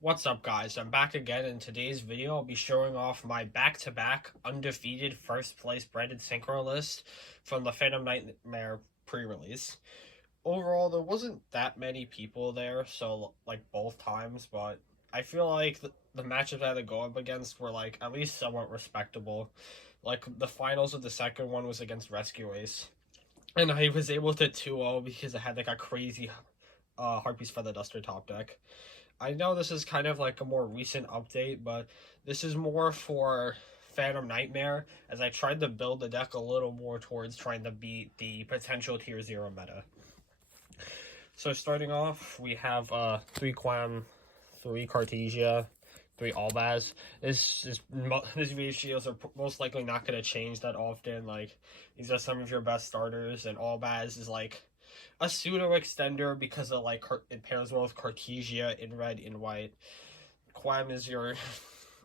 What's up, guys? I'm back again. In today's video, I'll be showing off my back-to-back undefeated first-place branded Synchro list from the Phantom Nightmare pre-release. Overall, there wasn't that many people there, so, like, both times, but I feel like the matchups I had to go up against were, like, at least somewhat respectable. Like, the finals of the second one was against Rescue Ace, and I was able to 2-0 because I had, like, a crazy Harpy's Feather Duster top deck. I know this is kind of like a more recent update, but this is more for Phantom Nightmare, as I tried to build the deck a little more towards trying to beat the potential Tier 0 meta. So starting off, we have 3 Quam, 3 Cartesia, 3 Albaz. These ratios are most likely not going to change that often. Like, these are some of your best starters, and Albaz is like a pseudo extender because of like it pairs well with Cartesia in red and white. Quam is your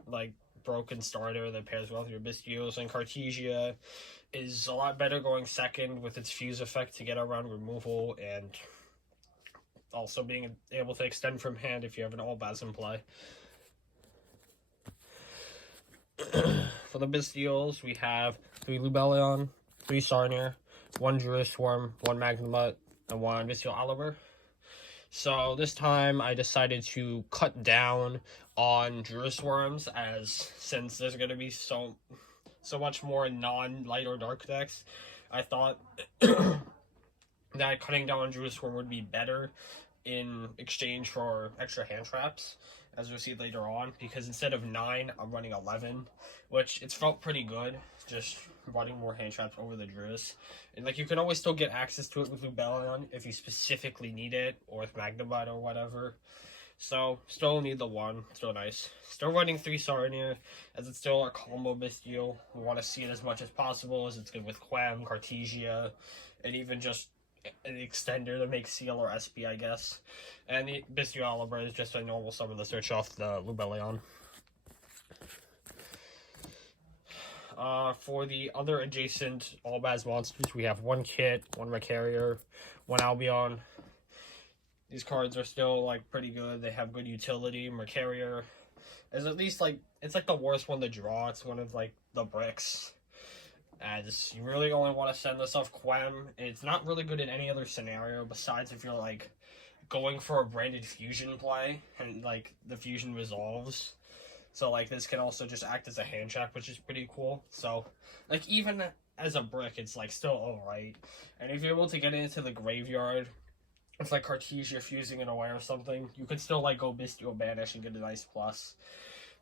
like broken starter that pairs well with your Bistios, and Cartesia is a lot better going second with its fuse effect to get around removal and also being able to extend from hand if you have an Albaz in play. For the Bistios, we have 3 Lubellion, 3 Sarnier, 1 Druid Swarm, 1 Magnemite, and 1 Visceral Oliver. So this time I decided to cut down on Druid Swarms, as since there's going to be so much more non-light or dark decks, I thought that cutting down on Druid Swarm would be better in exchange for extra hand traps, as you'll see later on, because instead of 9, I'm running 11, which it's felt pretty good, just running more hand traps over the Druids. And like, you can always still get access to it with Lubellion if you specifically need it, or with Magnemite or whatever. So, still need the 1, still nice. Still running 3 Sarnier, as it's still a combo Bistio. We want to see it as much as possible, as it's good with Quam, Cartesia, and even just an extender to make Seal or SB, I guess. And the Biscuit Oliver is just a normal summon to search off the Lubellion. For the other adjacent Albaz monsters, we have 1 Kit, 1 Recarrier, 1 Albion. These cards are still like pretty good. They have good utility. Recarrier is at least like, it's like the worst one to draw. It's one of like the bricks, as you really only want to send this off Quem. It's not really good in any other scenario besides if you're like going for a branded fusion play and like the fusion resolves. So like this can also just act as a hand trap, which is pretty cool. So like even as a brick, it's like still alright. And if you're able to get it into the graveyard, it's like Cartesia fusing it away or something, you could still like go Bistio Banish and get a nice plus.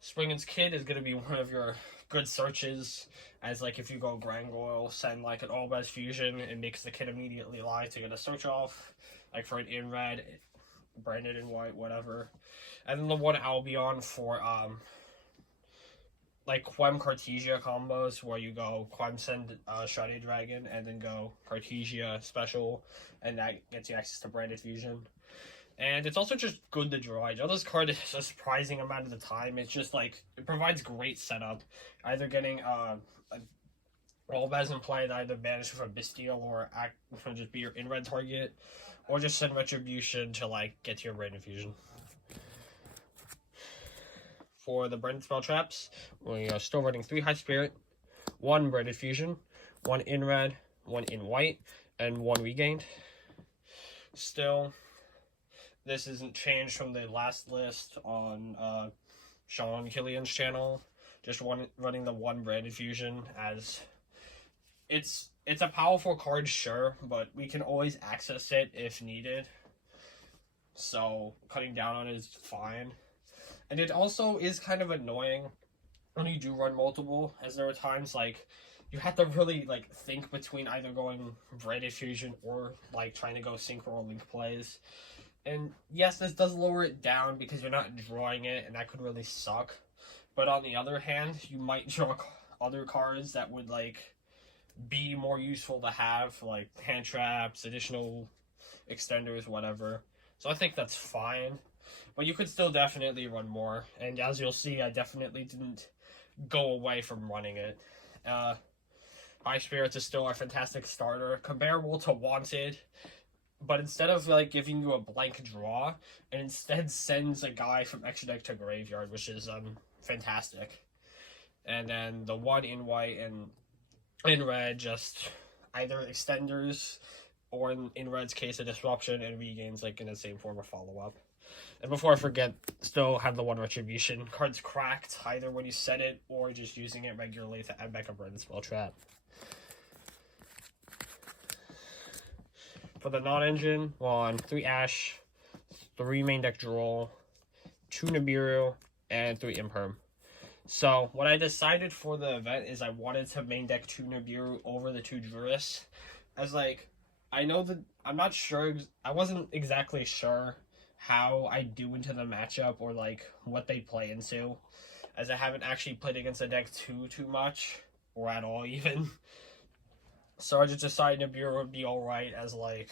Springen's Kid is going to be one of your good searches, as like if you go Grangoyle, send like an Albaz fusion, it makes the kid immediately lie to get a search off, like for an in red, branded in white, whatever. And then the 1 Albion for like Quem Cartesia combos, where you go Quem send Shiny Dragon and then go Cartesia special, and that gets you access to branded fusion. And it's also just good to draw. I know this card is a surprising amount of the time. It's just like, it provides great setup. Either getting Albaz in play to either banish with a Bistio or act just be your in-red target, or just send Retribution to like get to your branded fusion. For the branded spell traps, we are still running 3 High Spirit, 1 branded fusion, 1 in red, 1 in white, and 1 regained. Still, this isn't changed from the last list on Sean Killian's channel. Just running the 1 branded fusion, as it's a powerful card, sure, but we can always access it if needed. So cutting down on it is fine. And it also is kind of annoying when you do run multiple, as there are times like you have to really like think between either going branded fusion or like trying to go synchro or link plays. And yes, this does lower it down because you're not drawing it, and that could really suck. But on the other hand, you might draw other cards that would like be more useful to have, like hand traps, additional extenders, whatever. So I think that's fine. But you could still definitely run more. And as you'll see, I definitely didn't go away from running it. High Spirits is still a fantastic starter, comparable to Wanted, but instead of like giving you a blank draw, it instead sends a guy from extra deck to graveyard, which is fantastic. And then the one in white and in red just either extenders or in red's case a disruption and regains like in the same form of follow-up. And before I forget, still have the one retribution. Card's cracked either when you set it or just using it regularly to add back a burn spell trap. For the non-engine, 3 Ash, 3 main deck draw, 2 Nibiru, and 3 Imperm. So, what I decided for the event is I wanted to main deck 2 Nibiru over the 2 Druris. As, like, I know that I'm not sure, I wasn't exactly sure how I do into the matchup or, like, what they play into, as I haven't actually played against the deck too much, or at all even. So I just decided Nibiru would be alright, as, like,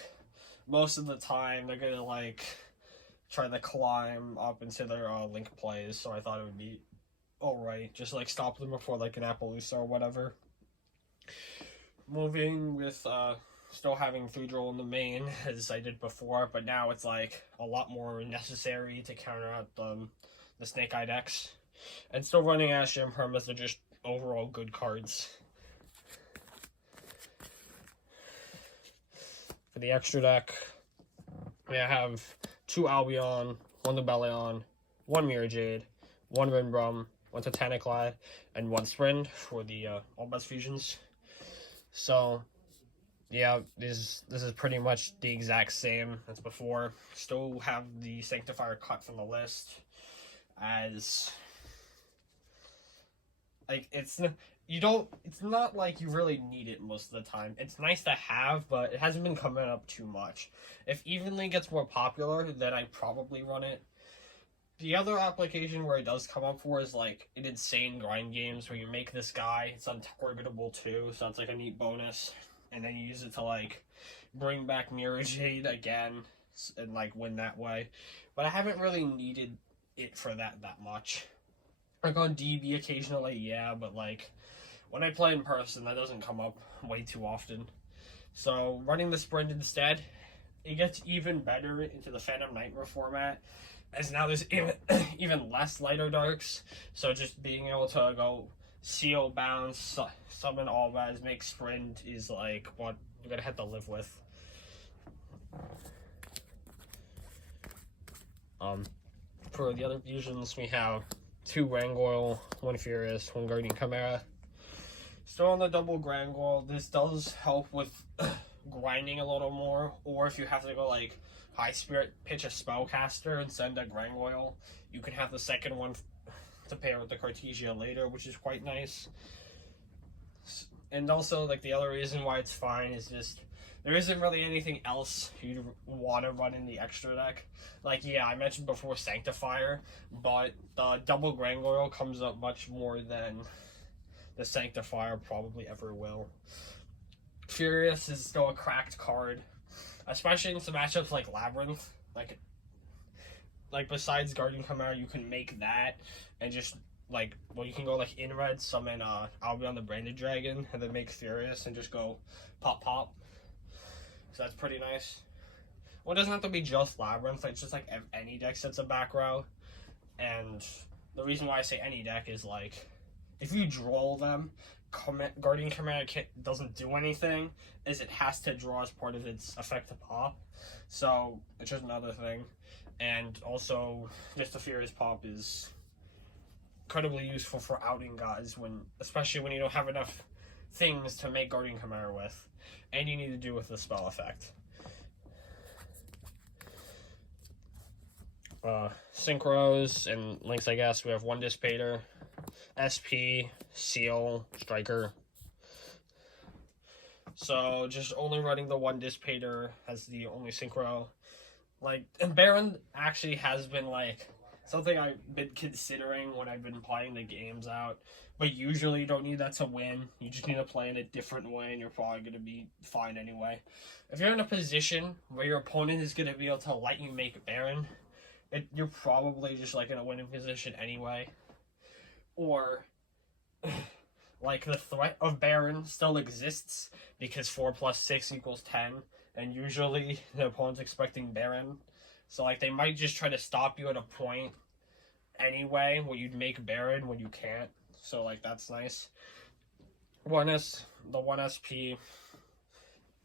most of the time they're gonna, like, try to climb up into their link plays, so I thought it would be alright. Just, like, stop them before, like, an Appaloosa or whatever. Moving with, still having 3 draw in the main, as I did before, but now it's, like, a lot more necessary to counter out the Snake Eye decks. And still running Ash and Permas, they're just overall good cards. For the extra deck, we have 2 Albion, 1 Libellion, 1 Mirror Jade, 1 Rinbrum, 1 Titanic Lad, and 1 Sprint for the All Best Fusions. So, yeah, this is pretty much the exact same as before. Still have the Sanctifier cut from the list, as, like, it's not like you really need it most of the time. It's nice to have, but it hasn't been coming up too much. If Evenly gets more popular, then I'd probably run it. The other application where it does come up for is, like, in insane grind games where you make this guy. It's untargetable too, so it's like a neat bonus. And then you use it to, like, bring back Mirror Jade again and, like, win that way. But I haven't really needed it for that much. Like, on DB occasionally, yeah, but, like, when I play in person, that doesn't come up way too often. So, running the Sprint instead, it gets even better into the Phantom Nightmare format, as now there's even less lighter darks. So, just being able to go seal, bounce, summon all res, make Sprint is, like, what you're gonna have to live with. For the other fusions, we have 2 Rangoil, 1 Furious, 1 Guardian Chimera. Still on the double Grangoil, this does help with grinding a little more, or if you have to go, like, High Spirit, pitch a Spellcaster and send a Grangoil, you can have the second one to pair with the Cartesia later, which is quite nice. And also, like, the other reason why it's fine is just there isn't really anything else you'd want to run in the extra deck. Like, yeah, I mentioned before Sanctifier, but the double Grangoil comes up much more than the Sanctifier probably ever will. Furious is still a cracked card, especially in some matchups like Labyrinth. Like besides Guardian Chimera, you can make that and just, like, well, you can go, like, in red, summon Albion the Branded Dragon, and then make Furious and just go pop. So that's pretty nice. Well, it doesn't have to be just Labyrinth, like, just, like, any deck sets a back row. And the reason why I say any deck is, like, if you draw them, Guardian Chimera doesn't do anything, as it has to draw as part of its effect to pop. So it's just another thing. And also, just the Furious Pop is incredibly useful for outing guys, especially when you don't have enough things to make Guardian Chimera with, and you need to do with the spell effect. Synchros and links, I guess. We have 1 Dissipator, SP, Seal, Striker. So just only running the 1 Dissipator as the only Synchro. Like, and Baron actually has been, like, something I've been considering when I've been playing the games out. But usually you don't need that to win. You just need to play in a different way, and you're probably going to be fine anyway. If you're in a position where your opponent is going to be able to let you make Baron, you're probably just, like, in a winning position anyway. Or, like, the threat of Baron still exists because 4 + 6 = 10, and usually the opponent's expecting Baron. So, like, they might just try to stop you at a point anyway where you'd make Baron when you can't. So, like, that's nice. The 1 SP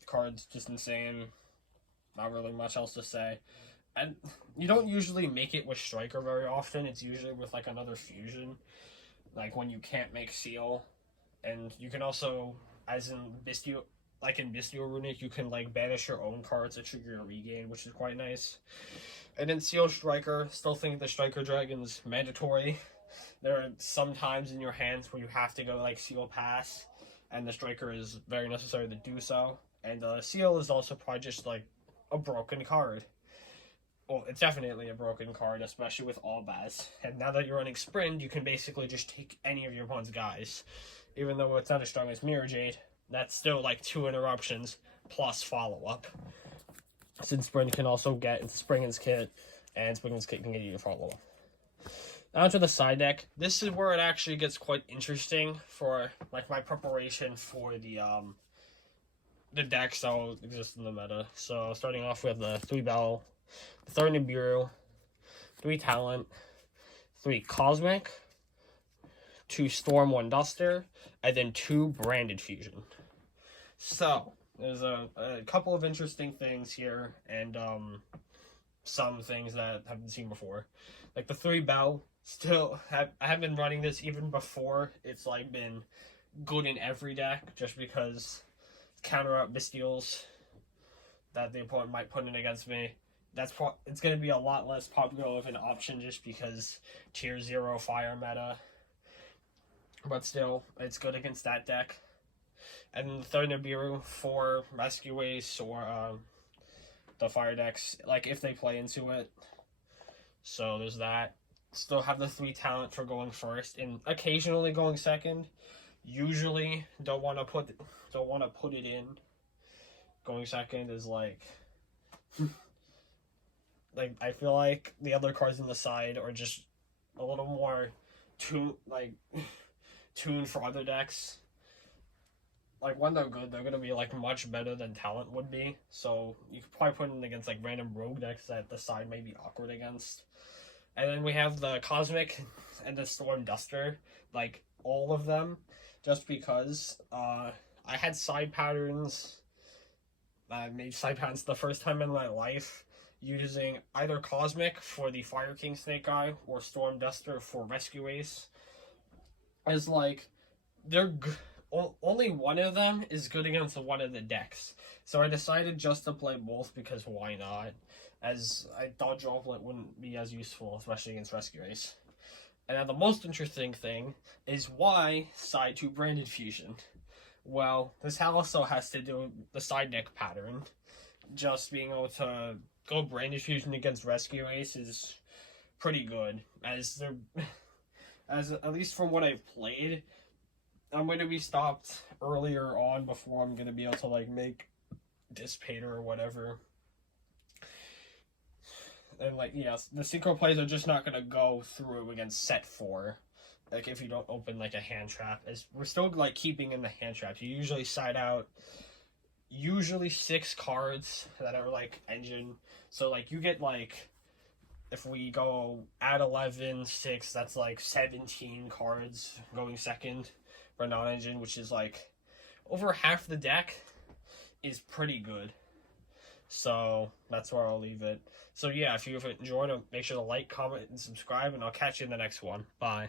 card's just insane. Not really much else to say. And you don't usually make it with Striker very often. It's usually with, like, another fusion. Like, when you can't make Seal. And you can also, as in Bistio, like in Bistio Runic, you can, like, banish your own cards to trigger your regain, which is quite nice. And in Seal Striker, still think the Striker Dragon's mandatory. There are some times in your hands where you have to go, like, Seal Pass, and the Striker is very necessary to do so. And Seal is also probably just, like, a broken card. Well, it's definitely a broken card, especially with Albaz. And now that you're running Sprint, you can basically just take any of your opponent's guys. Even though it's not as strong as Mirror Jade, that's still like 2 interruptions plus follow-up. Since Sprint can also get into Springen's kit, and Springen's kit can get you to follow-up. Now to the side deck. This is where it actually gets quite interesting for like my preparation for the decks that will exist in the meta. So starting off with the 3 Bell, 3 Nibiru, 3 Talent, 3 Cosmic, 2 Storm, 1 Duster, and then 2 Branded Fusion. So there's a couple of interesting things here, and some things that haven't been seen before. Like the 3 Bell, I have been running this even before it's like been good in every deck, just because counter up Bystials that the opponent might put in against me. It's going to be a lot less popular of an option just because tier 0 fire meta. But still, it's good against that deck. And the 3rd Nibiru for Rescue Ace or the fire decks, like if they play into it. So there's that. Still have the 3 Talent for going first and occasionally going second. Usually don't want to put it in. Going second is like I feel like the other cards on the side are just a little more tuned for other decks. Like when they're good, they're gonna be like much better than Talent would be. So you could probably put it against like random rogue decks that the side may be awkward against. And then we have the Cosmic and the Storm Duster, like all of them, just because I had side patterns. I made side patterns the first time in my life using either Cosmic for the Fire King Snake Eye or Storm Duster for Rescue Ace. As like, only one of them is good against one of the decks. So I decided just to play both because why not? As I thought Droplet wouldn't be as useful, especially against Rescue Ace. And now the most interesting thing is why side 2 Branded Fusion. Well, this also has to do with the side deck pattern. Just being able to go Branded Fusion against Rescue Ace is pretty good. As at least from what I've played, I'm going to be stopped earlier on before I'm going to be able to like make Dissipator or whatever. And like, yes, the Synchro plays are just not going to go through against set 4. Like if you don't open like a hand trap. As we're still like keeping in the hand traps. You usually side out usually 6 cards that are like engine. So like you get like, if we go at 11, 6, that's like 17 cards going second for NonEngine, which is like over half the deck is pretty good. So that's where I'll leave it. So yeah, if you've enjoyed it, make sure to like, comment, and subscribe, and I'll catch you in the next one. Bye.